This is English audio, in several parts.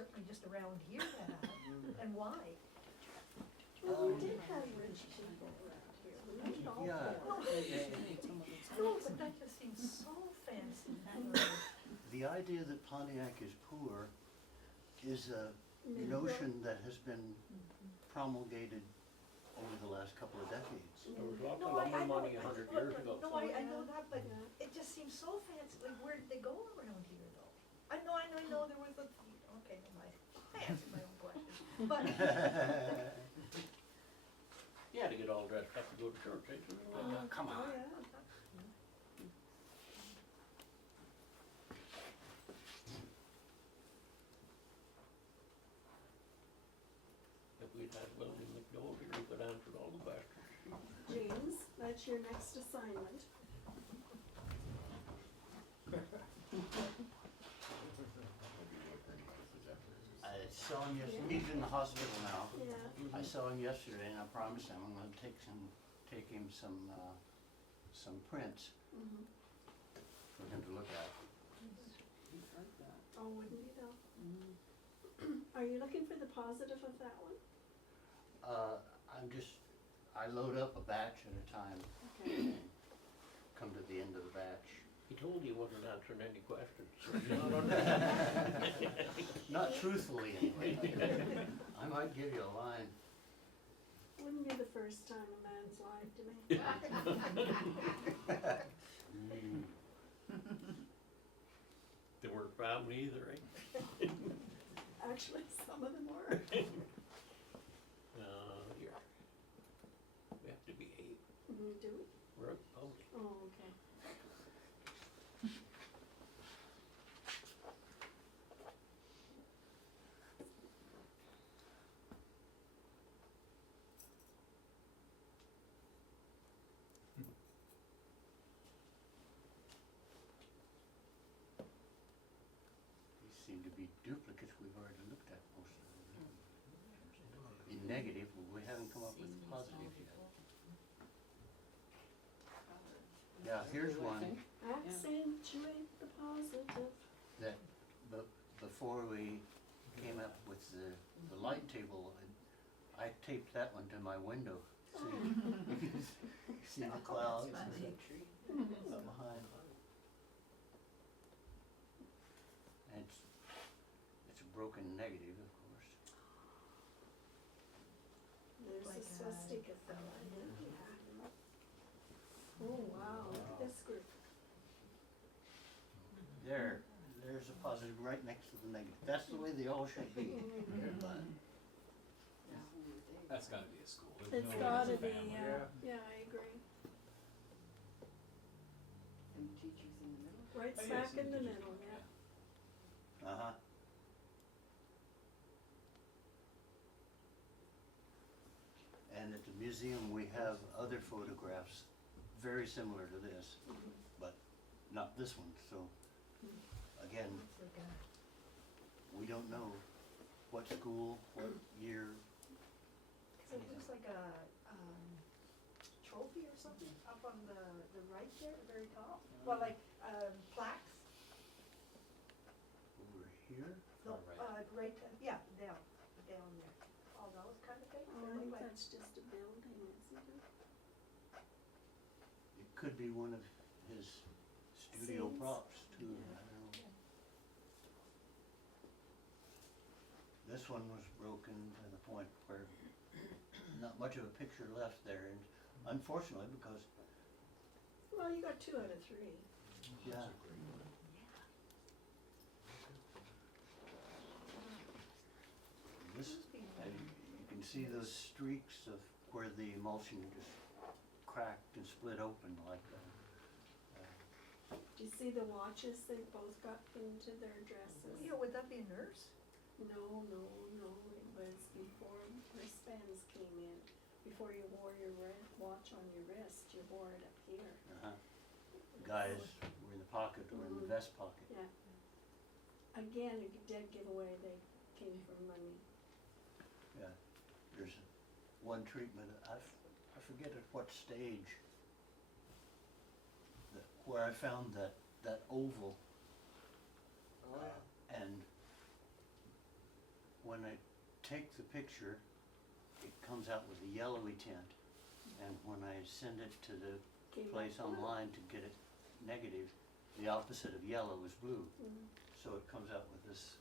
certainly just around here have, and why? Well, we did have rich people around here. We did all Yeah. four. No, but that just seems so fancy. The idea that Pontiac is poor is a notion that has been promulgated over the last couple of decades. There was lots of No, I lumber know, money 100 years ago. No, I know that, but Yeah. it just seems so fancy, like, where did they go around here, though? I know, there was a, okay, never mind, I answered my own question, but, You had to get all dressed up to go to church, ain't you? Come Oh, on. yeah. If we'd had Willie McDowell here, he could answer all the questions. James, that's your next assignment. I saw him yesterday, he's in the hospital now. Yeah. I saw him yesterday and I promised him I'm gonna take him some prints Mhm. for him to look at. Oh, wouldn't you though? Are you looking for the positive of that one? I load up a batch at a time, Okay. come to the end of the batch. He told you he wasn't answering any questions. So Not truthfully anyway. I might give you a line. Wouldn't be the first time a man's lied to me. They weren't proud me either, eh? Actually, some of them were. Here. We have to behave. Do we? We're at the podium. Oh, okay. These seem to be duplicates we've already looked at most of them. In negative, we haven't come up with positive yet. Yeah, here's one Accentuate the positive. that before we came up with the light table, I taped that one to my window. So you can see the clouds up behind. And it's a broken negative, of course. There's Like a swastika a- fella. Yeah. Oh, wow, look at this group. There's a positive right next to the negative. That's the way they all should be. But That's gotta be a school. There's It's no way gotta it's a be, family. yeah, I agree. And teachers in the middle? Right Oh, yeah, smack see in the teachers. middle, yeah. Uh-huh. And at the museum, we have other photographs very similar to this, but not this one. So again, It's like a, we don't know what school, what year. cause it looks like a, trophy or something up on the right there, the very top. Well, like, plaques, Over here? no, Far right, yeah, down there, all those kind of things. They Oh, I look think like- that's just a building, isn't it? It could be one of his studio Scenes? props too. Yeah. I don't know. Yeah. This one was broken to the point where not much of a picture left there, and unfortunately, because, Well, you got 2 out of 3. yeah, this, and you can see those streaks of where the emulsion just cracked and split open like that. Do you see the watches they both got into their dresses? Yeah, would that be a nurse? No, no, no, it was before wristbands came in. Before you wore your watch on your wrist, you wore it up here. Uh-huh. Guys were in the pocket or in the vest pocket. Yeah. Again, a dead giveaway, they came from money. Yeah, there's one treatment, I forget at what stage, where I found that oval. And when I take the picture, it comes out with a yellowy tint, and when I send it to the Came place out blue. online to get it negative, the opposite of yellow is blue. Mm. So it comes out with this.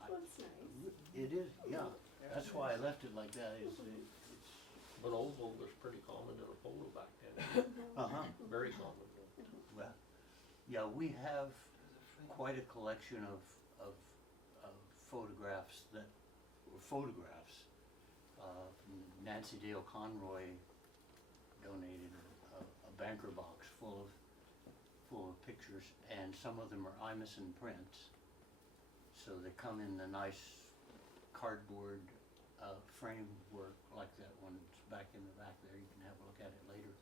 Well, it's nice. It is, yeah. That's why I left it like that. It's But oval was pretty common in a photo back then, uh-huh. very common. Well, yeah, we have quite a collection of photographs that were photographs. Nancy Dale Conroy donated a banker box full of pictures, and some of them are Imison prints. So they come in the nice cardboard framework like that one. It's back in the back there. You can have a look at it later.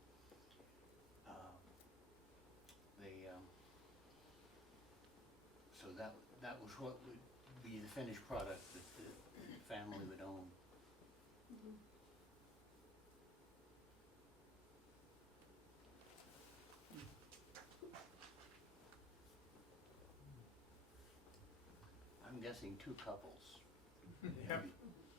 So that was what would be the finished product that the family would own. Mhm. I'm guessing two couples. Yep.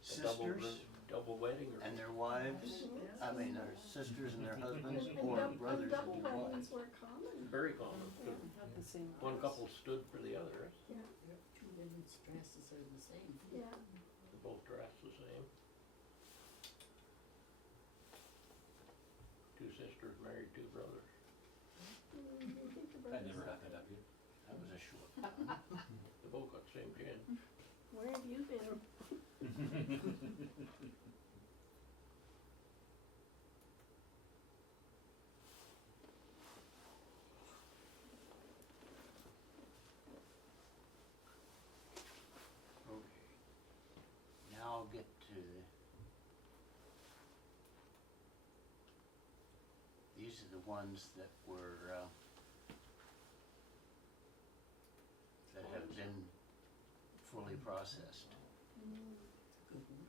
Sisters Double wedding or? and their wives. I mean, their sisters and their husbands, or brothers And double and their weddings wives. were common. Very common. Yeah. Not the same One house. couple stood for the other, Yeah, Two women's dresses are the same. yeah. they both dressed the same. Two sisters married two brothers. You think the That brothers- never happened up here. That was a short. They both got the same chin. Where have you been? Okay. Now I'll get to these are the ones that were that have been fully processed, Mm.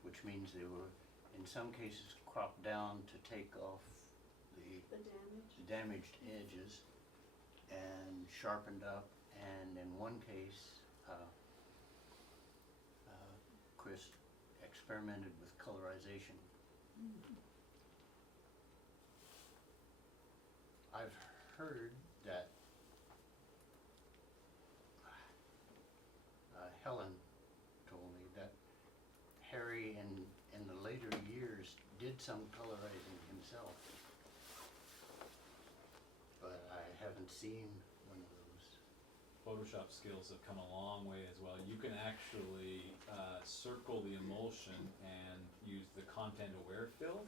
which means they were in some cases cropped down to take off the The damage. damaged edges and sharpened up, and in one case, Chris experimented with colorization. I've heard that Helen told me that Harry in the later years did some colorizing himself, but I haven't seen one of those. Photoshop skills have come a long way as well. You can actually circle the emulsion and use the content aware fill,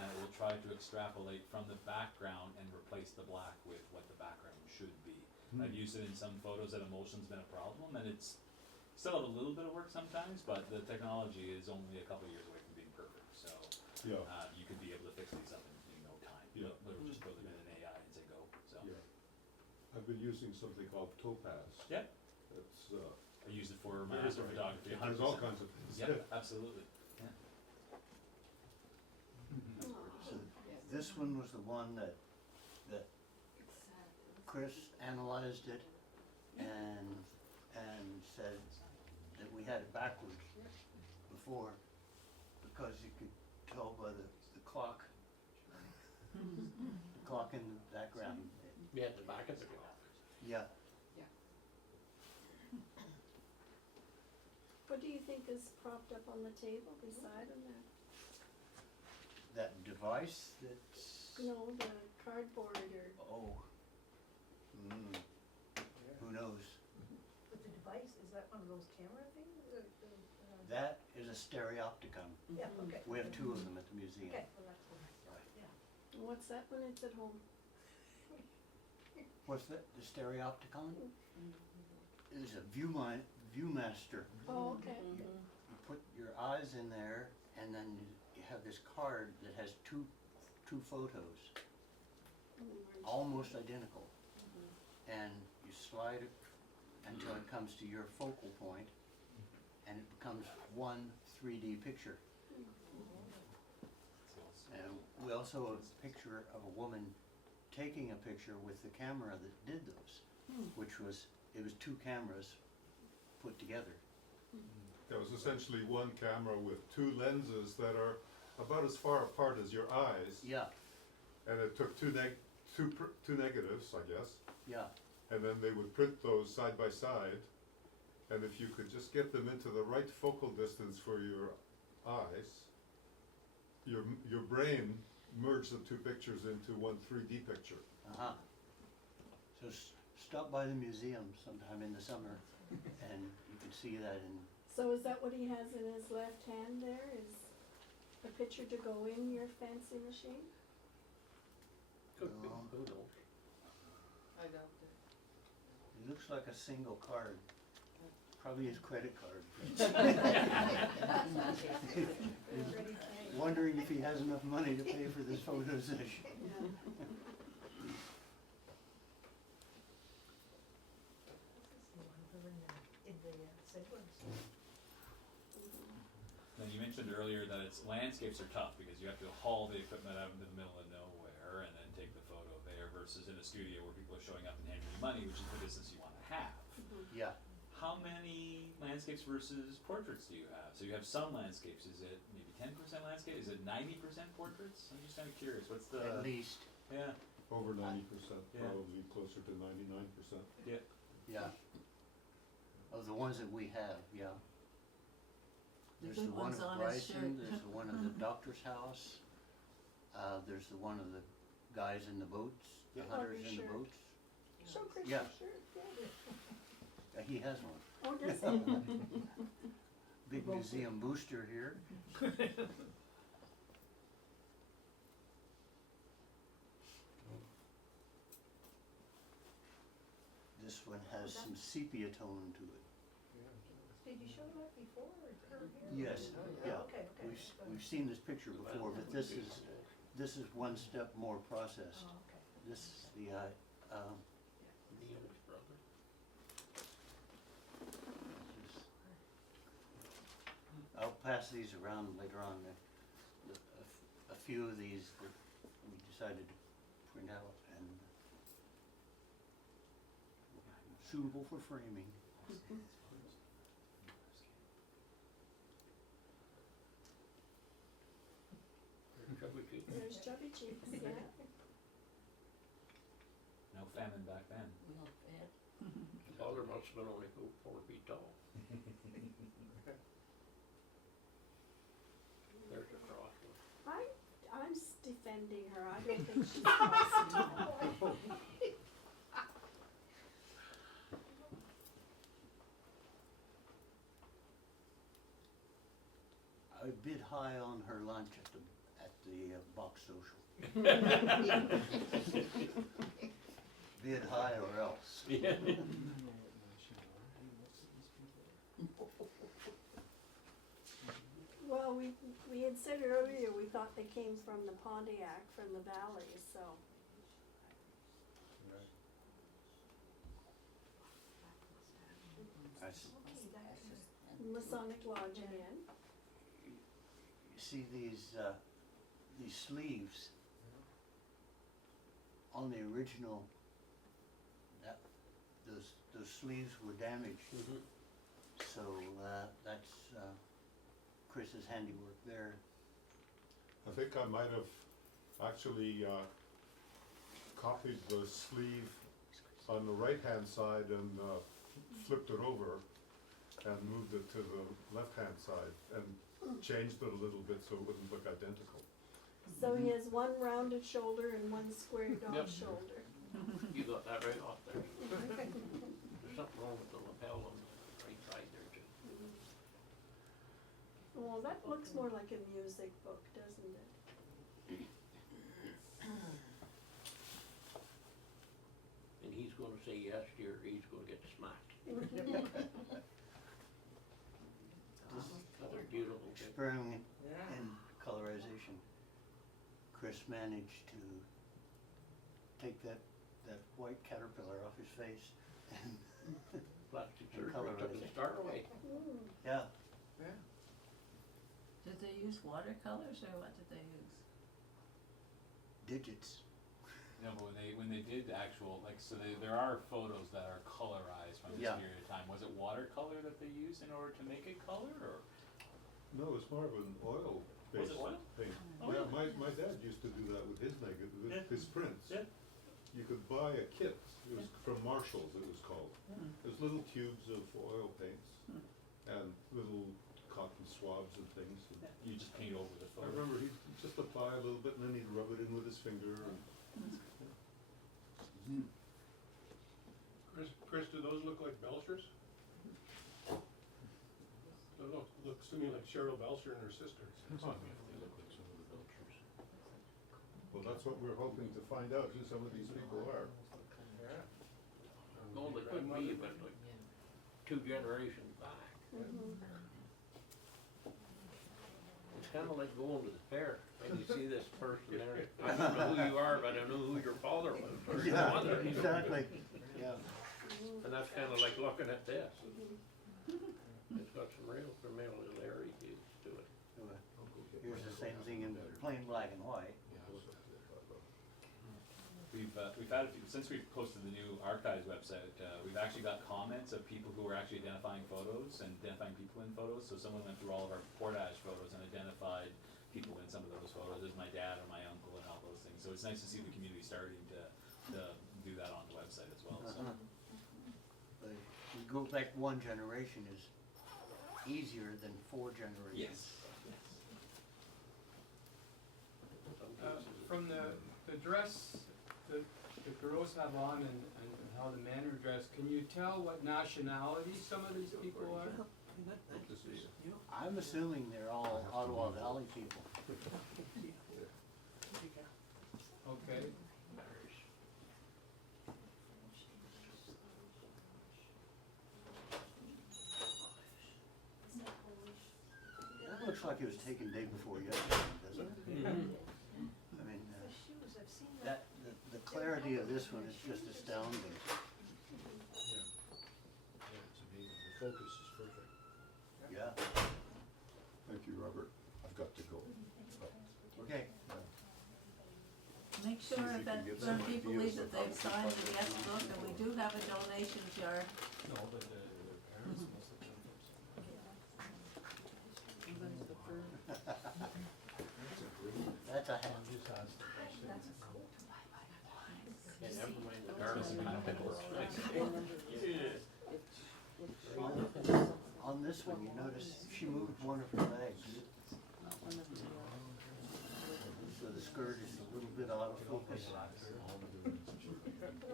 and it will try to extrapolate from the background and replace the black with what the background should be. I've used it in some photos that emulsion's been a problem, and it's still a little bit of work sometimes, but the technology is only a couple years away from being perfect. So Yeah, you could be able to fix these up in no time. Yeah. Literally just throw them in an AI and say go. So yeah. I've been using something called Topaz. yeah, It's, I use it for master photography. It does all kinds of things. Yeah, absolutely. Yeah. So this one was the one that Chris analyzed it and said that we had it backwards before, because you could tell by the clock, the clock in the background. Yeah, at the back of the clock. Yeah, What do you think is propped up on the table beside him there? that device that's, No, the cardboard or, oh, who knows? But the device, is that one of those camera things? That is a stereopticon. Yeah, okay. We have two of them at the museum. Okay, well, that's what I thought, yeah. what's that when it's at home? What's that, the stereopticon? It is a viewmaster. Oh, okay. You put your eyes in there, and then you have this card that has two photos, almost identical. And you slide it until it comes to your focal point, and it becomes one 3D picture. And we also have a picture of a woman taking a picture with the camera that did those, which was, it was two cameras put together. It was essentially one camera with two lenses that are about as far apart as your eyes, Yeah, and it took two negatives, I guess, yeah, and then they would print those side by side, and if you could just get them into the right focal distance for your eyes, your brain merged the two pictures into one 3D picture. uh-huh. So stop by the museum sometime in the summer, and you can see that in, So is that what he has in his left hand there, is a picture to go in your fancy machine? Could be, No. who knows? I doubt it. it looks like a single card, probably his credit card. Wondering if he has enough money to pay for this photo session. Yeah. In the Sedgwicks. Now, you mentioned earlier that landscapes are tough because you have to haul the equipment out into the middle of nowhere and then take the photo there versus in a studio where people are showing up and handing you money, which is the business you want to have. Yeah, How many landscapes versus portraits do you have? So you have some landscapes, is it maybe 10% landscape, is it 90% portraits? I'm just kind of curious, what's the? at least, Yeah, Over 90%, Yeah. probably closer to 99%. yeah, yeah. Of the ones that we have, yeah. The There's the good one ones of on his Bryson, shirt. there's the one of the doctor's house, there's the one of the guys in the boats, the Yeah. hunters Oh, in the sure. boats. Show Chris Yeah. your shirt, yeah. He has one. Oh, does he? Big museum booster here. This one has some sepia tone to it. Did you show that before or here? Yes, Oh, yeah. okay, okay. We've seen this picture before, but this is one step more processed. Oh, okay. This is the, Me and his brother. I'll pass these around later on. A few of these that we decided to print out and suitable for framing. Chubby Cheeks. There's Chubby Cheeks, yeah. no famine back then. Well fed. Father must have been only 4 feet tall. There's a cross. I'm defending her, I don't think she's possible. I bid high on her lunch at the box social. Bid high or else. Yeah. Well, we had said earlier, we thought they came from the Pontiac, from the valley, so. Masonic Lodge Inn. You see these sleeves on the original, those sleeves were damaged. Mhm. So that's Chris's handiwork there. I think I might have actually copied the sleeve on the right-hand side and flipped it over and moved it to the left-hand side and changed it a little bit so it wouldn't look identical. So he has one rounded shoulder and one squared off Yep. shoulder. You got that right off there. There's something wrong with the lapel on the right side there too. Well, that looks more like a music book, doesn't it? And he's gonna say yes, or he's gonna get smacked. Another beautiful picture. Experimenting in colorization. Chris managed to take that white caterpillar off his face and Plastic And surgery took colorizing. the star away. Mm. yeah, Did they use watercolors or what did they use? digits. No, but when they did the actual, like, so there are photos that are colorized from this Yeah. period of time. Was it watercolor that they used in order to make it color, or? No, it's more of an oil-based oil? paint. Oh, Yeah, yeah. my dad used to do that with his negative, with Yeah. his prints. Yeah. You could buy a kit, it was from Marshall's, it was called. It was little cubes of oil paints and little cotton swabs and things. And You just paint over the I photo. remember he'd just apply a little bit and then he'd rub it in with his finger. And Chris, do those look like Belchers? Those look to me like Cheryl Belcher and her sister. well, that's what we're hoping to find out, who some of these people are. No, they could be, but like 2 generations back. It's kinda like going to the fair, and you see this person there, I don't know who you are, but I know who your father was, or your Yeah, mother. you know. exactly, yeah. And that's kinda like looking at this. It's got some real familiarity to it. Here's the same thing in plain black and white. We've had a few, since we've posted the new archives website, we've actually got comments of people who are actually identifying photos and identifying people in photos. So someone went through all of our portage photos and identified people in some of those photos as my dad or my uncle and all those things. So it's nice to see the community starting to do that on the website as well, so. But you go back one generation is easier than 4 generations. From the dress that the girls have on and how the men are dressed, can you tell what nationality some of these people are? I'm assuming they're all Ottawa Valley people. Okay, That looks like it was taken day before yesterday, doesn't it? I mean, The shoes, I've seen that. the clarity of this one is just astounding. It's amazing, the focus is perfect. Yeah, Thank you, Robert. I've got to go. okay. Make See sure if you that can get when some people ideas leave of that how they've to signed find the it. yes book, and we do have a donation jar. no, but the parents must have come from Even the fur- That's a hat. And never mind the garden, kind of works nice. On this one, you notice she moved one of her legs, not one of the, so the skirt is a little bit out of focus. But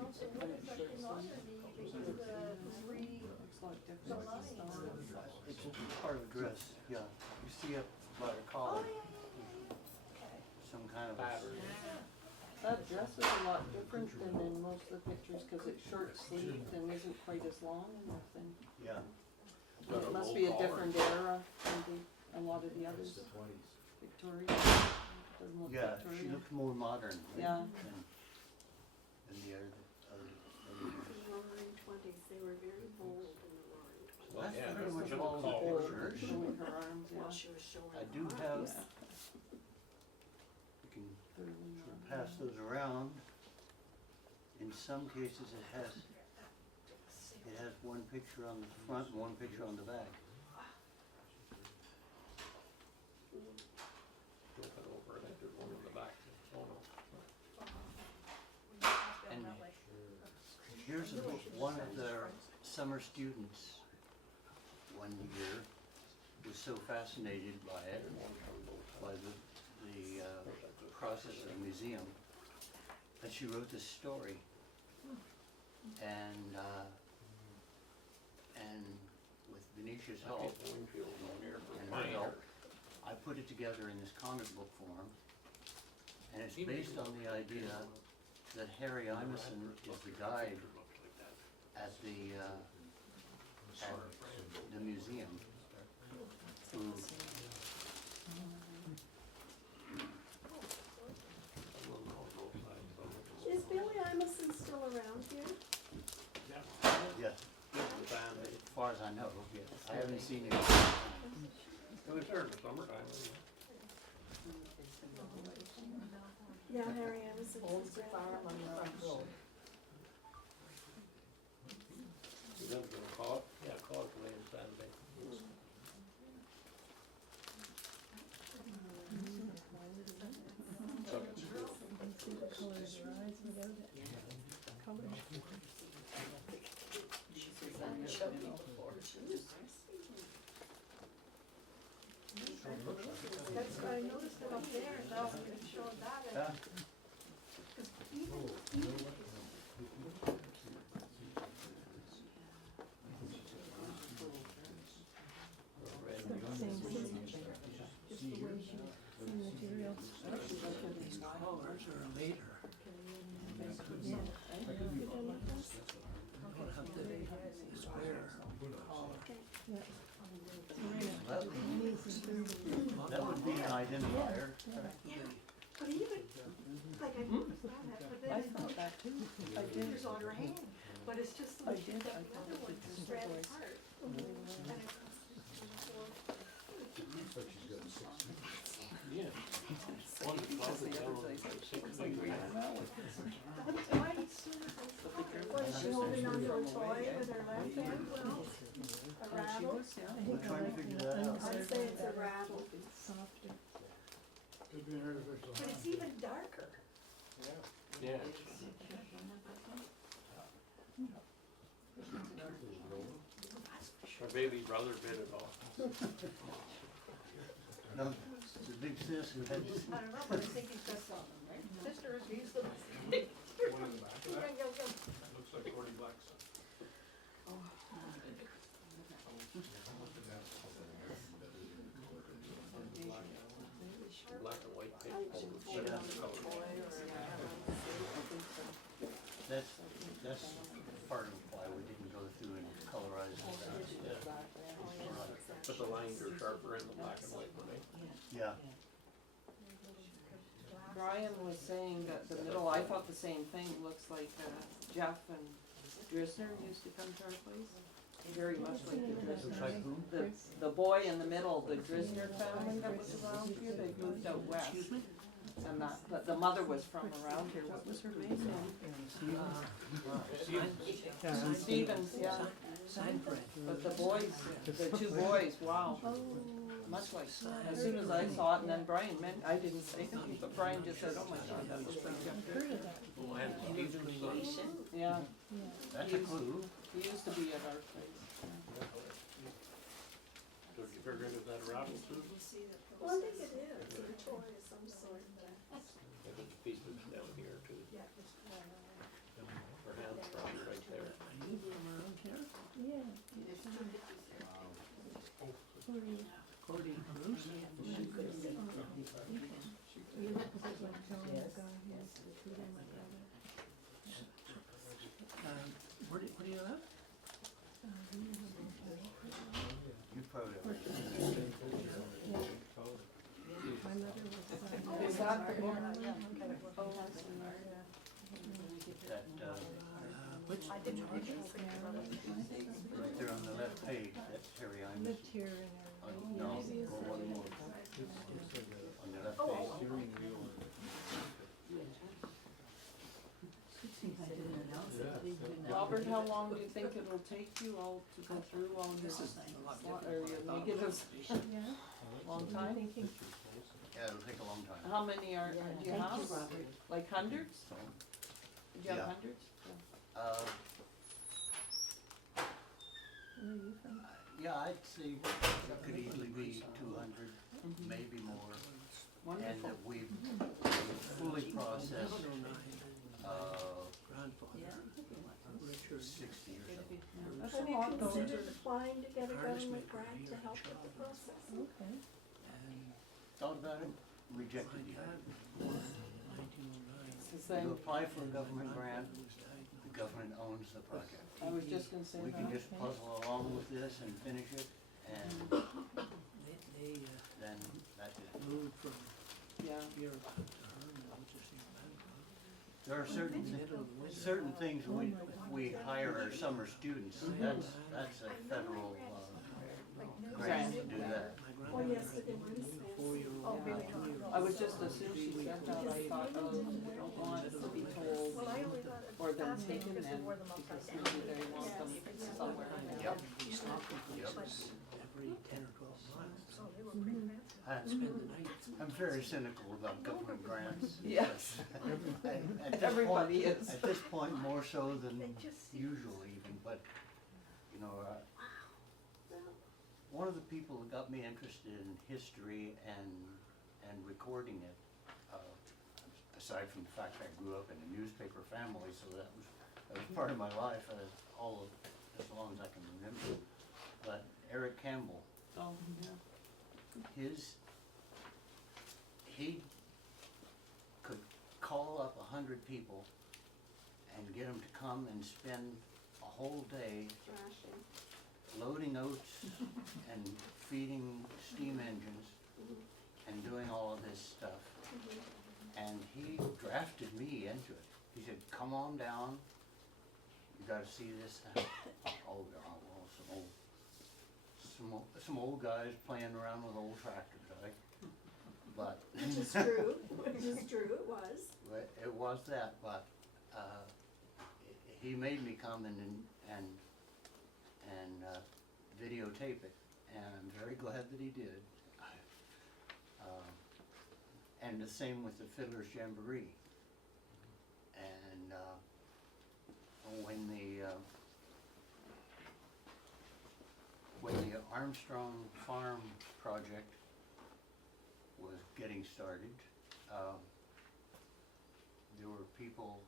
also, what is like in honor me, because the three, looks like the different lines. stars. It's part of a dress, yeah. You see up by her Oh, collar, yeah. Okay. some kind of a Pattern. That dress is a lot different than in most of the pictures, cause it's short sleeved and isn't quite as long and everything. yeah. Got It a must low be a collar. different era than a lot of the others. Victorian, doesn't look Yeah, she Victorian. looks more modern, right? Yeah. Than the other. In the roaring 20s, they were very bold in the roaring 20s. Well, That's yeah, pretty much just all the collar. pictures. Showing her arms, Well, yeah. she was showing I her do have, arms. you can Fairly sort of modern. pass those around. In some cases, it has one picture on the front and one picture on the back. Flip it over, I think there's one in the back. Oh, no. And here's one of their summer students one year was so fascinated by it, by the process of the museum, that she wrote this story. And with Venetia's I help think the Wingfield one here for and mine her help, are- I put it together in this comic book form. And it's based on the idea that Harry Imison is the guide at the museum who Is Billy Imison still around here? yes, Family. as far as I know, yes. I haven't seen it. It was there in the summertime. wasn't it? Yeah, Harry Imison. Owns the farm on the front road. You never gonna call it? Yeah, Causeway and Saturday. That's, I noticed it up there, and now it showed that, Yeah. cause even, That would be an identifier. but even, like I noticed that, but then I it thought that too. I did. fingers on her hand, but it's just I like did, that I the thought other it one was just just spread the voice. apart. And Yeah. One is probably down to 6 feet. why as soon as I saw her, was she holding onto a toy with her left hand? Well, a rattle? I'm trying to figure that out. I'd say it's a rattle. But it's even darker. Yeah. My baby brother bit it off. No, the big sis who had, I don't know, but I think he's got some, right? Sister is used to. One in the back of that, Yo. looks like 40 bucks. Black and white I paper. should hold on to a toy or that's part of why we didn't go through and colorize it. But the lines are sharper in the black and white one, eh? Yeah, Brian was saying that the middle, I thought the same thing, looks like Jeff and Drisner used to come to our place. Very much like the looks like Drisner. who? The boy in the middle, the Drisner family that was around here, they moved out west. And that, but the mother was from around here, what was her name? Stevens, yeah. But the boys, the two boys, wow. Much like, as soon as I saw it, and then Brian meant, I didn't say anything, but Brian just said, oh my God, that was like Jeff. Oh, and Stevens, Yeah, that's a clue. he used to be at our place. so did you figure it was that rattle too? Well, I think it is, a toy of some sort. I think the piece was down here too. Yeah. Her hand's probably right there. Where do you live? You probably have. Is that the one? That, I didn't read it. right there on the left page, that's Harry Imison. No, go one more. On the left page. Robert, how long do you think it'll take you all to go through all this? Or your negatives? Long time? Yeah, it'll take a long time. How many do you have? Like hundreds? So, Do you have Yeah. hundreds? yeah, I'd say it could easily be 200, maybe more. And Wonderful. that we've fully processed, 60 or so. That's a Have you lot though. considered applying to get a government grant to help with the process? Thought about it, rejected the idea. It's the You same. apply for a government grant, the government owns the project. I was just gonna say We can that. just puzzle along with this and finish it, and then that's it. Yeah. There are certain things we hire our summer students, that's a federal, grant to do that. Oh, yes, but they weren't expensive. Oh, really? No. I was just, as soon as she said that, I thought, oh, I don't want to be told, Well, I only thought or it then fascinating taken because we in, wore them upside because down. maybe they want them somewhere. Yep. Every 10 or 12 months. So they were pretty fancy. Spend the night. I'm very cynical about government grants. Yes, At this everybody point- is. At this point, more so than They just seem- usual even, but, you know, one of the people that got me interested in history and recording it, aside from the fact I grew up in a newspaper family, so that was part of my life as long as I can remember. But Eric Campbell, Oh, yeah. he could call up 100 people and get them to come and spend a whole day Thrashing. loading oats and feeding steam engines and doing all of this stuff. And he drafted me into it. He said, come on down, you gotta see this. Oh, well, some old guys playing around with old tractors, right? But. Which is true, it was. It was that, but, he made me come and videotape it, and I'm very glad that he did. And the same with the Fiddler's Jamboree. And when the Armstrong Farm project was getting started, there were people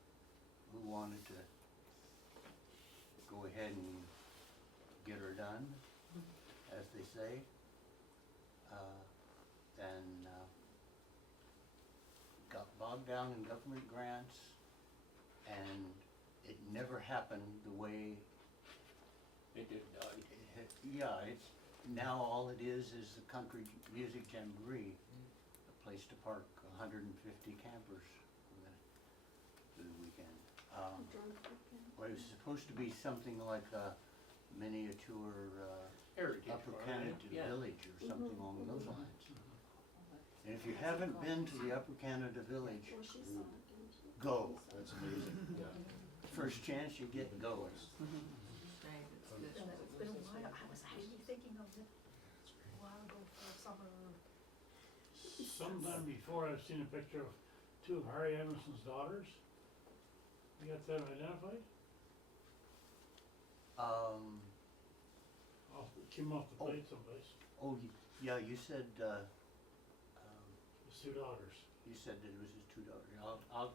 who wanted to go ahead and get her done, as they say. Then got bogged down in government grants, and it never happened the way It did die. yeah, it's, now all it is the country music jamboree, a place to park 150 campers for the weekend. Well, it was supposed to be something like a miniature Heritage Upper Farm, Canada yeah. Village or something along those lines. And if you haven't been to the Upper Canada Village, Well, she saw it, didn't she? go. That's amazing, yeah. First chance you get, go. And it's been a while. I was actually thinking of it a while ago for summer. Sometime before, I've seen a picture of two of Harry Imison's daughters. You got them identified? Came off the plate someplace. Yeah, you said, His two daughters. you said that it was his two daughters. I'll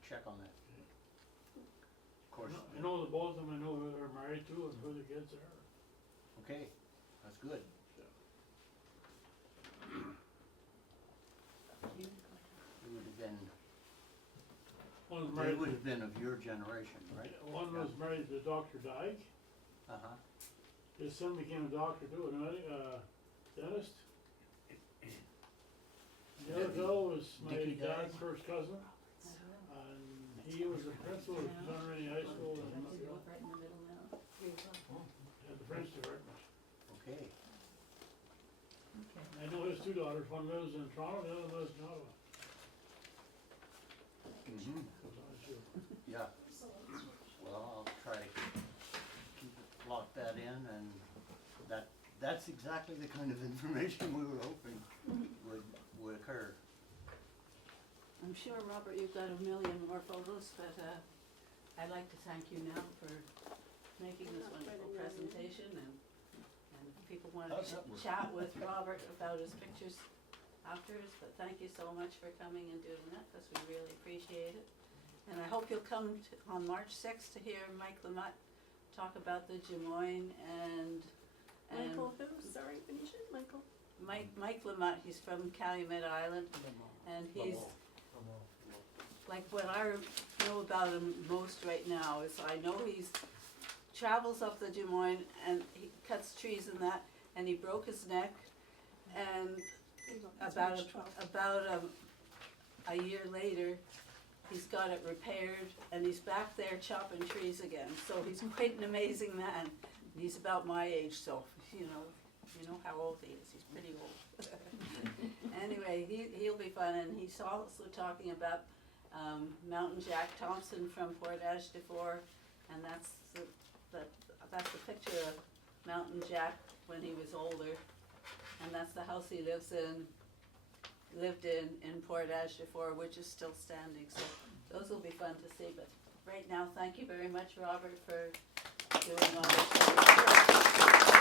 check on that. Of course. I know the both of them, I know who they're married to and who the kids are. Okay, that's good. It would have been, One was they married, would have been of your generation, right? one was married to Dr. Dyke. Uh-huh. His son became a doctor too, and dentist. The other fellow was my Dickie dad's Dyke? first cousin, and he was the principal of Sunray High School and had the French department. Okay. I know his two daughters, one lives in Toronto, the other lives in Ottawa. Mm-hmm. So I'm not sure. Yeah. Well, I'll try to lock that in, and that's exactly the kind of information we were hoping would occur. I'm sure, Robert, you've got a million more photos, but I'd like to thank you now for making this wonderful presentation, and if people want to How's that work? chat with Robert about his pictures afterwards, but thank you so much for coming and doing that, because we really appreciate it. And I hope you'll come on March 6th to hear Mike Lamott talk about the Jemoine and Michael who? Sorry, finish it, Michael. Mike Lamott, he's from Calumet Island, and he's, like, what I know about him most right now is I know he's travels up the Des Moines and he cuts trees and that, and he broke his neck, and about a year later, he's got it repaired, and he's back there chopping trees again. So he's quite an amazing man. He's about my age, so, you know, you know how old he is, he's pretty old. Anyway, he'll be fun, and he's also talking about Mountain Jack Thompson from Portage de Fort, and that's the picture of Mountain Jack when he was older, and that's the house he lived in Portage de Fort, which is still standing, so those will be fun to see. But right now, thank you very much, Robert, for doing all this.